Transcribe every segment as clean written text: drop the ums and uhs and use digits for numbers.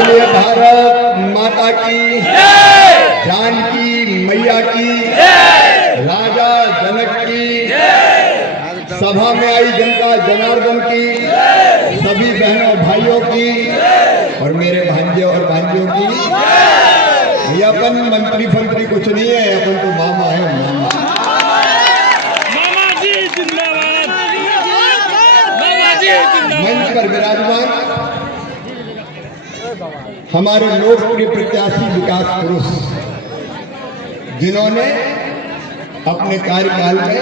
बोलिए भारत माता की, जानकी मैया की, राजा जनक की, सभा में आई जनता जनार्दन की, सभी बहनों भाइयों की और मेरे भांजे और भांजियों की। ये अपन मंत्री फंत्री कुछ नहीं है, अपन तो मामा है, मामा। मामा जी जिंदाबाद, मामा जी जिंदाबाद। मंच पर विराजमान हमारे लोकप्रिय प्रत्याशी विकास पुरुष, जिन्होंने अपने कार्यकाल में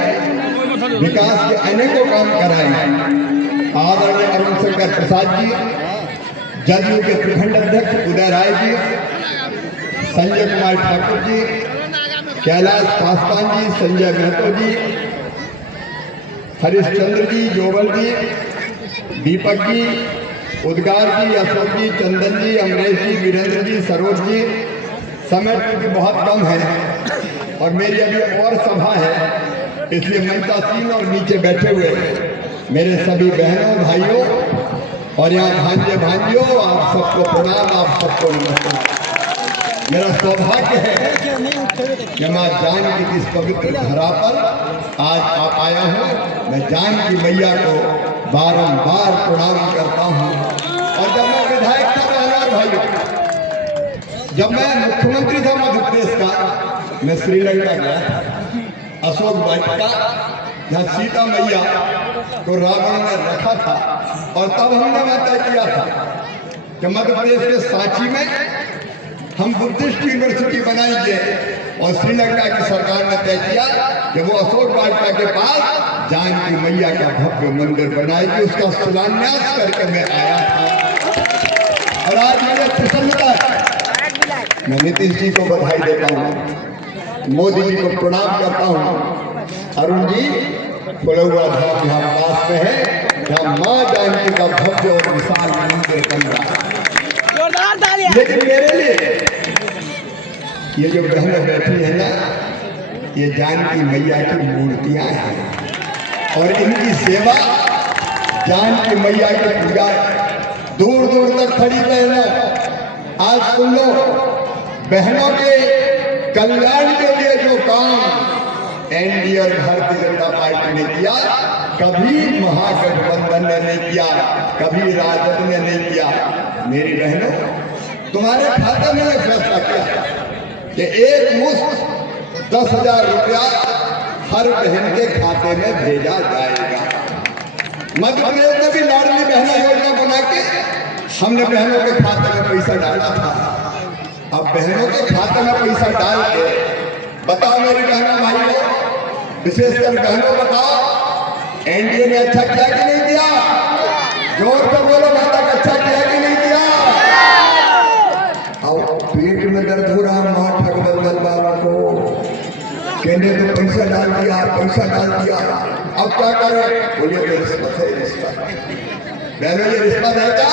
विकास के अनेकों काम कराए, आदरणीय अरुण शंकर प्रसाद जी, जदयू के प्रखंड अध्यक्ष उदय राय जी, संजय कुमार ठाकुर जी, कैलाश पासवान जी, संजय महतो जी, हरिश्चंद्र जी, जोवल जी, दीपक जी, उद्गार जी, अशोक जी, चंदन जी, अमरेश जी, वीरेंद्र जी, सरोज जी। समय क्योंकि बहुत कम है और मेरी अभी और सभा है, इसलिए मंचासीन और नीचे बैठे हुए मेरे सभी बहनों भाइयों और यहाँ भांजे भांजियों, आप सबको प्रणाम, आप सबको नमस्कार। मेरा सौभाग्य है कि मैं जानकी की इस पवित्र धरा पर आज आप आया हूँ। मैं जानकी मैया को बारंबार प्रणाम करता हूँ। और जब मैं विधायक था बहनों और भाइयों, जब मैं मुख्यमंत्री था मध्य प्रदेश का, मैं श्रीलंका गया था। अशोक वाटिका जहाँ सीता मैया को रावण ने रखा था, और तब हमने वह तय किया था कि मध्य प्रदेश के सांची में हम बुद्धिस्ट यूनिवर्सिटी बनाएंगे, और श्रीलंका की सरकार ने तय किया कि वो अशोक वाटिका के पास जानकी मैया का भव्य मंदिर बनाएगी। उसका शिलान्यास करके मैं आया था और आज मुझे प्रसन्नता है। मैं नीतीश जी को बधाई देता हूँ, मोदी जी को प्रणाम करता हूँ। अरुण जी, फुलौआ धाम यहाँ पास में है, जहाँ माँ जानकी का भव्य और विशाल मंदिर बन रहा है। लेकिन मेरे लिए ये जो बहनें बैठी है ना, ये जानकी मैया की मूर्तियां हैं और इनकी सेवा, जानकी मैया की पूजा दूर दूर तक खड़ी बहनों। आज सुन लो, बहनों के कल्याण के लिए जो काम एनडीए और भारतीय जनता पार्टी ने किया, कभी महागठबंधन ने नहीं किया, कभी राजद ने नहीं किया। मेरी बहनों, तुम्हारे खाते में यह फैसला किया कि एक मुश्त 10,000 रुपया हर बहन के खाते में भेजा जाएगा। मध्य प्रदेश में भी लाडली बहना योजना बना के हमने बहनों के खाते में पैसा डाला था। अब बहनों के खाते में पैसा डाल के बताओ मेरी बहनों भाइयों, विशेषकर बहनों, बताओ एनडीए ने अच्छा किया कि नहीं किया? जोर से बोलो, माता का अच्छा किया कि नहीं किया? और पेट में दर्द हो रहा माँ ठगबंधन बाबा को, कहने तो पैसा डाल दिया, पैसा डाल दिया, अब क्या करें? बोलिए ये रिश्वत है, रिश्वत। बहनों, ये रिश्वत है क्या?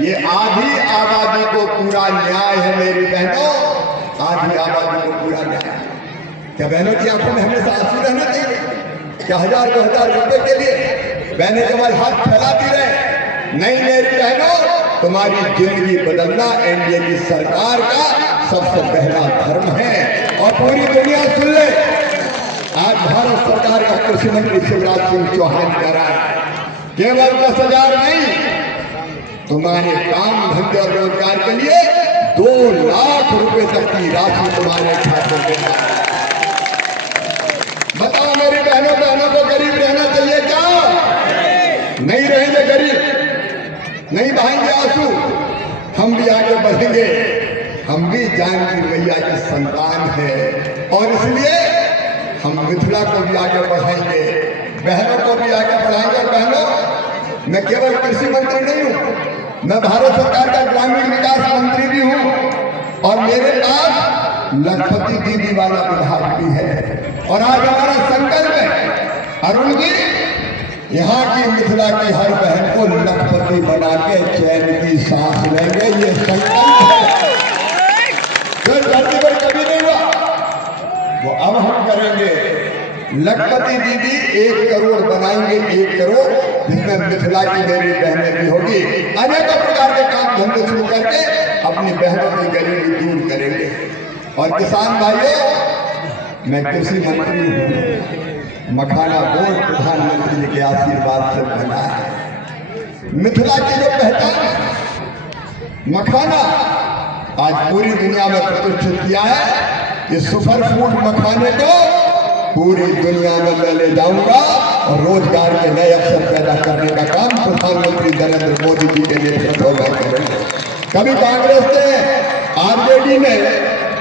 ये आधी आबादी को पूरा न्याय है मेरी बहनों, आधी आबादी को पूरा न्याय। क्या बहनों की आंखों में हमेशा आंसू रहना चाहिए? क्या 1000-2000 रुपए के लिए बहनें केवल हाथ फैलाती रहे? नहीं मेरी बहनों, तुम्हारी जिंदगी बदलना एनडीए की सरकार का सबसे पहला धर्म है। और पूरी दुनिया सुन ले, आज भारत सरकार का कृषि मंत्री शिवराज सिंह चौहान कह रहा है, केवल 10,000 नहीं, तुम्हारे काम धंधे और रोजगार के लिए 2 लाख रुपए तक की राशि तुम्हारे खाते में। बताओ मेरी बहनों को गरीब रहना चाहिए क्या? नहीं रहेंगे गरीब, नहीं बहाएंगे आंसू, हम भी आगे बढ़ेंगे। हम भी जानकी मैया की संतान है और इसलिए हम मिथिला को भी आगे बढ़ाएंगे, बहनों को भी आगे बढ़ाएंगे। और बहनों, मैं केवल कृषि मंत्री नहीं हूँ, मैं भारत सरकार का ग्रामीण विकास मंत्री भी हूँ और मेरे पास लखपति दीदी वाला विभाग भी है। और आज हमारा संकल्प है, अरुण जी, यहाँ की मिथिला की हर बहन को लखपति बना के चैन की सांस लेंगे, ये संकल्प है जो धरती पर कभी नहीं हुआ, वो अब हम करेंगे। लखपति दीदी 1 करोड़ बनाएंगे, 1 करोड़, जिसमें मिथिला की मेरी बहनें भी होगी। अनेकों प्रकार के काम धंधे शुरू करके अपनी बहनों की गरीबी दूर करेंगे। और किसान भाइयों, मैं कृषि मंत्री हूँ, मखाना बोर्ड प्रधानमंत्री जी के आशीर्वाद से बना है। मिथिला की जो पहचान है मखाना, आज पूरी दुनिया में प्रतिष्ठित किया है। ये सुपर फूड मखाने को पूरी दुनिया में मैं ले जाऊंगा और रोजगार के नए अवसर पैदा करने का काम प्रधानमंत्री नरेंद्र मोदी जी के नेतृत्व में करेंगे। कभी कांग्रेस ने, आरजेडी ने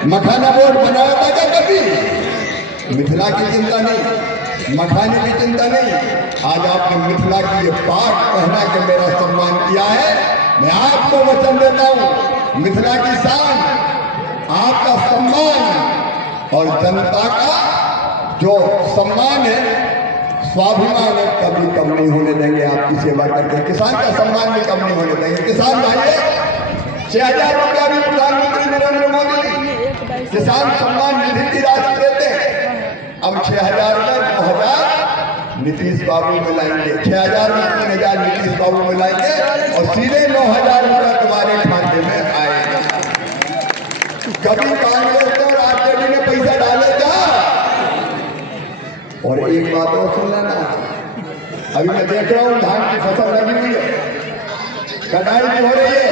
मखाना बोर्ड बनाया था क्या? कभी मिथिला की चिंता नहीं, मखाने की चिंता नहीं। आज आपने मिथिला की ये पाग पहना के मेरा सम्मान किया है। मैं आपको वचन देता हूँ, मिथिला की शान, आपका सम्मान और जनता का जो सम्मान है, स्वाभिमान है, कभी कम नहीं होने देंगे। आपकी सेवा करके किसान का सम्मान भी कम नहीं होने देंगे। किसान भाई 6,000 रुपया भी प्रधानमंत्री नरेंद्र मोदी किसान सम्मान निधि की राशि देते हैं। अब 6,000 में 9,000 नीतीश बाबू मिलाएंगे, 6,000 में 3,000 नीतीश बाबू मिलाएंगे और सीधे 9,000 रुपया तुम्हारे खाते में आएगा। कभी कांग्रेस ने और आरजेडी ने पैसा डाले क्या? और एक बात और सुन लेना, अभी मैं देख रहा हूं धान की फसल लगी हुई है, कटाई भी हो रही है।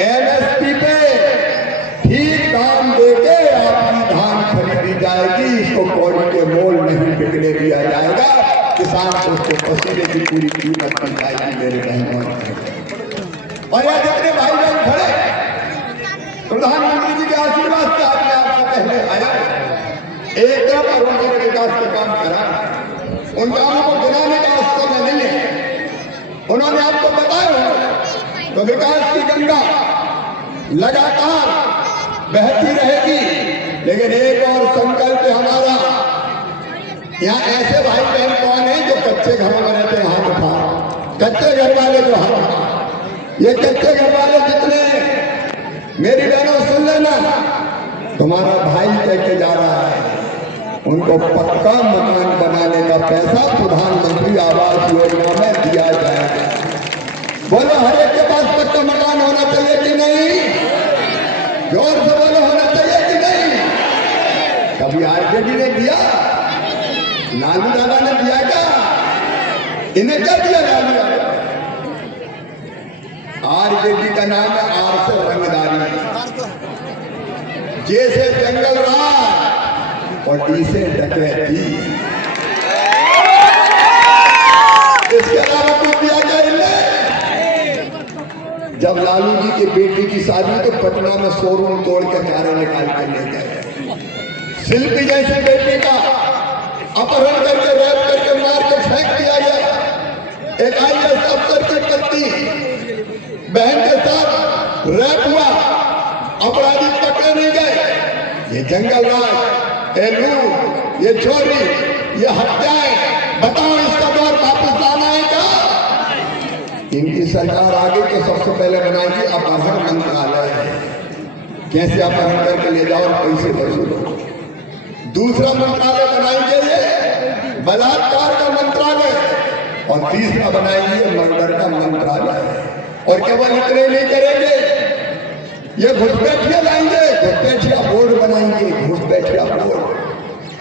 एमएसपी पे ठीक दाम देके आपकी धान खरीदी जाएगी। इसको कौड़ी के मोल नहीं बिकने दिया जाएगा। किसान को उसके पसीने की पूरी कीमत दी जाएगी मेरे बहनों। और यह जितने भाई बहन खड़े प्रधानमंत्री जी के आशीर्वाद से आज मैं आपसे पहले आया, एक तरफ उन्होंने विकास का काम करा, उन कामों को गिनाने का समय नहीं है। उन्होंने आपको बताया तो विकास की गंगा लगातार बहती रहेगी। लेकिन एक और संकल्प है हमारा, यहाँ ऐसे भाई बहन कौन है जो कच्चे घरों में रहते हैं? हाथ उठा। कच्चे घर वाले जो हाथ उठा, ये कच्चे घर वाले जितने, मेरी बहनों सुन लेना, तुम्हारा भाई कह के जा रहा है, उनको पक्का मकान बनाने का पैसा प्रधानमंत्री आवास योजना में दिया जाएगा। बोलो, हर एक के पास पक्का मकान होना चाहिए कि नहीं? जोर से बोलो, होना चाहिए कि नहीं? कभी आरजेडी ने दिया? लालू दादा ने दिया क्या? इन्हें क्या दिया लालू दादा? आरजेडी का नाम है आर से रंगदारी, जैसे जंगल राज और डी से डकैती। इसके अलावा कुछ दिया क्या इन्हें? जब लालू जी की बेटी की शादी तो पटना में शोरूम तोड़ के कारें निकाल के ले गए। शिल्पी जैसे बेटी का अपहरण करके, रैप करके, मार के फेंक दिया गया। एक IAS अफसर की पत्नी बहन के साथ रैप हुआ, अपराधी पकड़े नहीं गए। ये जंगल राज, ये लूट, ये चोरी, ये हत्याएं, बताओ इसका दौर वापस लाना है क्या? इनकी सरकार आगे तो सबसे पहले बनाएगी अपहरण मंत्रालय, कैसे अपहरण करके ले जाओ और पैसे वसूलो। दूसरा मंत्रालय बनाएंगे ये बलात्कार का मंत्रालय, और तीसरा बनाएंगे मर्डर का मंत्रालय। और केवल इतने नहीं करेंगे, ये घुसपैठिया लाएंगे, घुसपैठिया बोर्ड बनाएंगे, घुसपैठिया बोर्ड।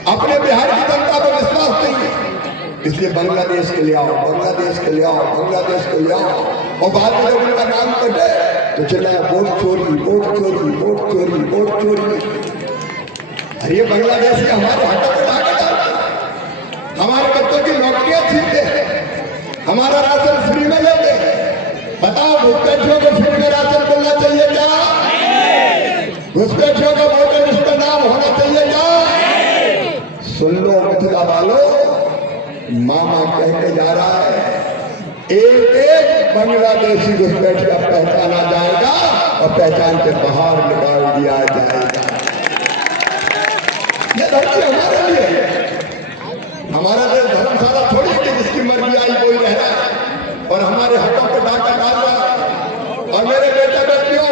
अपने बिहार की जनता पर विश्वास नहीं है, इसलिए बांग्लादेश के ले आओ, बांग्लादेश के ले आओ, बांग्लादेश के ले आओ। और बाद में जब उनका नाम कटे तो चला वोट चोरी, वोट चोरी, वोट चोरी, वोट चोरी। अरे ये बांग्लादेश के हमारे हाथों में ला के डालते, हमारे बच्चों की नौकरियां छीनते हैं, हमारा राशन फ्री में लेते हैं। बताओ, घुसपैठियों को फ्री में राशन मिलना चाहिए क्या? घुसपैठियों का वोटर लिस्ट का नाम होना चाहिए क्या? सुन लो मिथिला वालों, मामा कह के जा रहा है, एक एक बांग्लादेशी घुसपैठिया पहचाना जाएगा और पहचान के बाहर निकाल दिया जाएगा। ये धरती हमारे लिए है, हमारा देश धर्मशाला थोड़ी कि जिसकी मर्जी आई कोई रह रहा है और हमारे हाथों को डाका डाल रहा है। और मेरे बेटे बेटियों,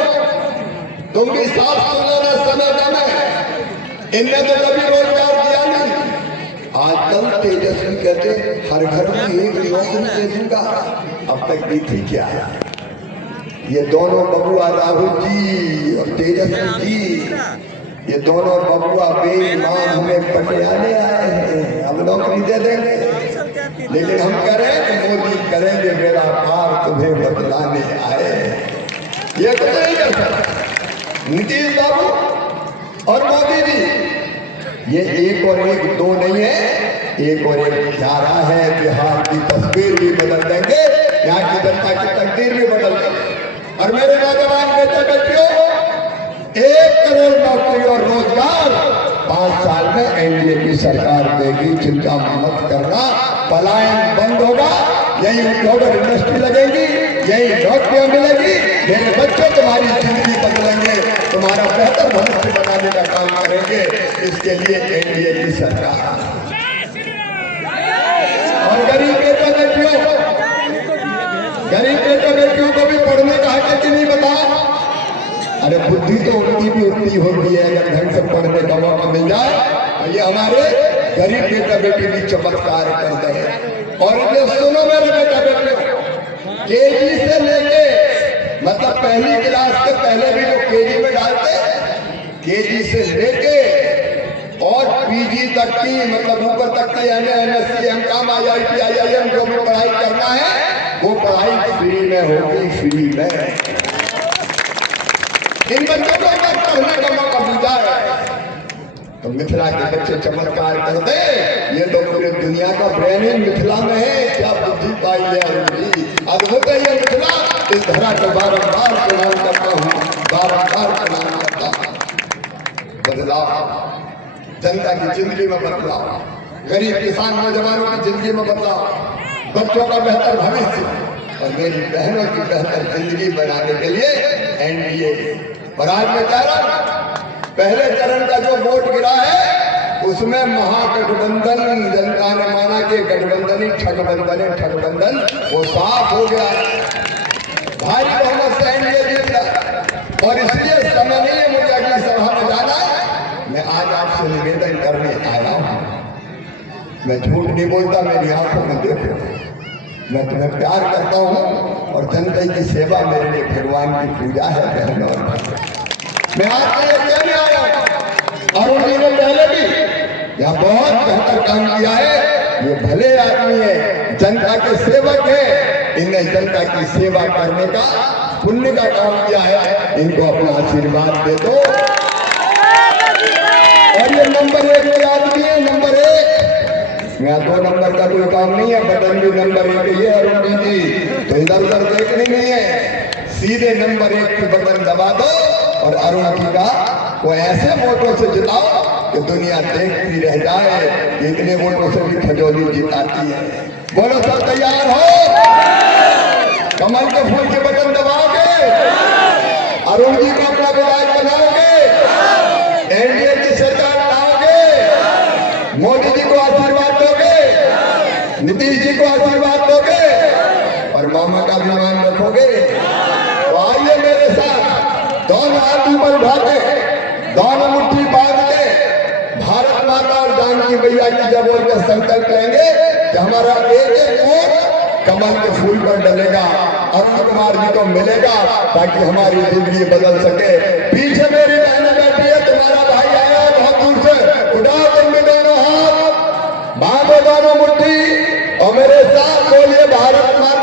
तुम भी साफ सुन लेना, समय कम है, इनने तो कभी रोजगार दिया नहीं। आजकल तेजस्वी कहते हर घर में एक नौकरी दे दूंगा, अब तक दी थी क्या? ये दोनों बबुआ राहुल जी और तेजस्वी जी, ये दोनों बबुआ बेईमान हमें पटियाले आए हैं, अब नौकरी दे देंगे। लेकिन हम कह रहे हैं कि मोदी करेंगे बेड़ा पार, तुम्हें बदलाने आए। ये तो नहीं कर सकता नीतीश बाबू और मोदी जी, ये एक और एक दो नहीं है, एक और एक 11 है। बिहार की तस्वीर भी बदल देंगे, यहाँ की जनता की तकदीर भी बदल देंगे। और मेरे नौजवान बेटे बेटियों, 1 करोड़ नौकरी और रोजगार 5 साल में एनडीए की सरकार देगी, चिंता मत करना। पलायन बंद होगा, यही उद्योग और इंडस्ट्री लगेगी, यही नौकरियां मिलेगी, मेरे बच्चों तुम्हारी जिंदगी बदलेंगे, तुम्हारा बेहतर भविष्य बनाने का काम करेंगे। इसके लिए एनडीए की सरकार। और गरीब बेटों बेटियों, गरीब बेटों बेटियों को भी पढ़ने का हक है कि नहीं बताओ? अरे बुद्धि तो उनकी भी उतनी होती है अगर ढंग से पढ़ने का मौका मिल जाए। ये हमारे गरीब बेटा बेटी भी चमत्कार करते हैं। और ये सुनो मेरे बेटा बेटियों, केजी से लेके मतलब पहली क्लास के पहले भी जो केजी में डालते, केजी से लेके और पीजी तक की मतलब ऊपर तक की एमएससी, एमकॉम, आईआईटी, आईआईएम जो भी पढ़ाई करना है वो पढ़ाई फ्री में होगी, फ्री में। इन बच्चों को अगर पढ़ने का मौका मिल जाए तो मिथिला के बच्चे चमत्कार कर दे। ये तो पूरी दुनिया का ब्रेन ही मिथिला में है, क्या बुद्धि पाई है अरुणी, अद्भुत है ये मिथिला। इस धरा को बारंबार प्रणाम करता हूँ, बारंबार प्रणाम करता हूँ। बदलाव जनता की जिंदगी में बदलाव, गरीब किसान नौजवानों की जिंदगी में बदलाव, बच्चों का बेहतर भविष्य और मेरी बहनों की बेहतर जिंदगी बनाने के लिए एनडीए। और आज मैं कह रहा हूं, पहले चरण का जो वोट गिरा है उसमें महागठबंधन, जनता ने माना कि गठबंधन ही ठगबंधन, वो साफ हो गया, भारी बहुमत से एनडीए जीत गया। और इसलिए समय नहीं है मुझे अगली सभा में जाना है, मैं आज आपसे निवेदन करने आया हूं। मैं झूठ नहीं बोलता, मेरी आंखों में देखो, मैं तुम्हें प्यार करता हूँ और जनता की सेवा मेरे लिए भगवान की पूजा है बहनों। मैं आपसे कहने आया हूँ, अरुण जी ने पहले भी यहाँ बहुत बेहतर काम किया है, ये भले आदमी है, जनता के सेवक है, इनने जनता की सेवा करने का पुण्य का काम किया है, इनको अपना आशीर्वाद दे दो। और ये नंबर 1 के आदमी है, नंबर 1। यहाँ 2 नंबर का कोई काम नहीं है, बटन भी नंबर 1 ये अरुण जी, तो इधर उधर देखने नहीं है, सीधे नंबर 1 की बटन दबा दो और अरुण जी का वो ऐसे वोटों से जिताओ कि दुनिया देखती रह जाए कि इतने वोटों से भी खजौली जिताती है। बोलो सब तैयार हो? कमल के फूल के बटन दबाओगे, अरुण जी को अपना विधायक बनाओगे, एनडीए की सरकार लाओगे, मोदी जी को आशीर्वाद दोगे, नीतीश जी को आशीर्वाद दोगे और मामा का भी मान रखोगे। तो आइए मेरे साथ, दोनों हाथ ऊपर उठा के, दोनों मुट्ठी बांध के भारत माता और जानकी मैया की जब बोल के संकल्प लेंगे कि हमारा एक वोट कमल के फूल पर डलेगा, अरुण कुमार जी को मिलेगा ताकि हमारी जिंदगी बदल सके। पीछे मेरी बहन बैठी है, तुम्हारा भाई आया बहुत दूर से, उठाओ तुम भी दोनों हाथ, बांधो दोनों मुट्ठी और मेरे साथ बोलिए भारत माता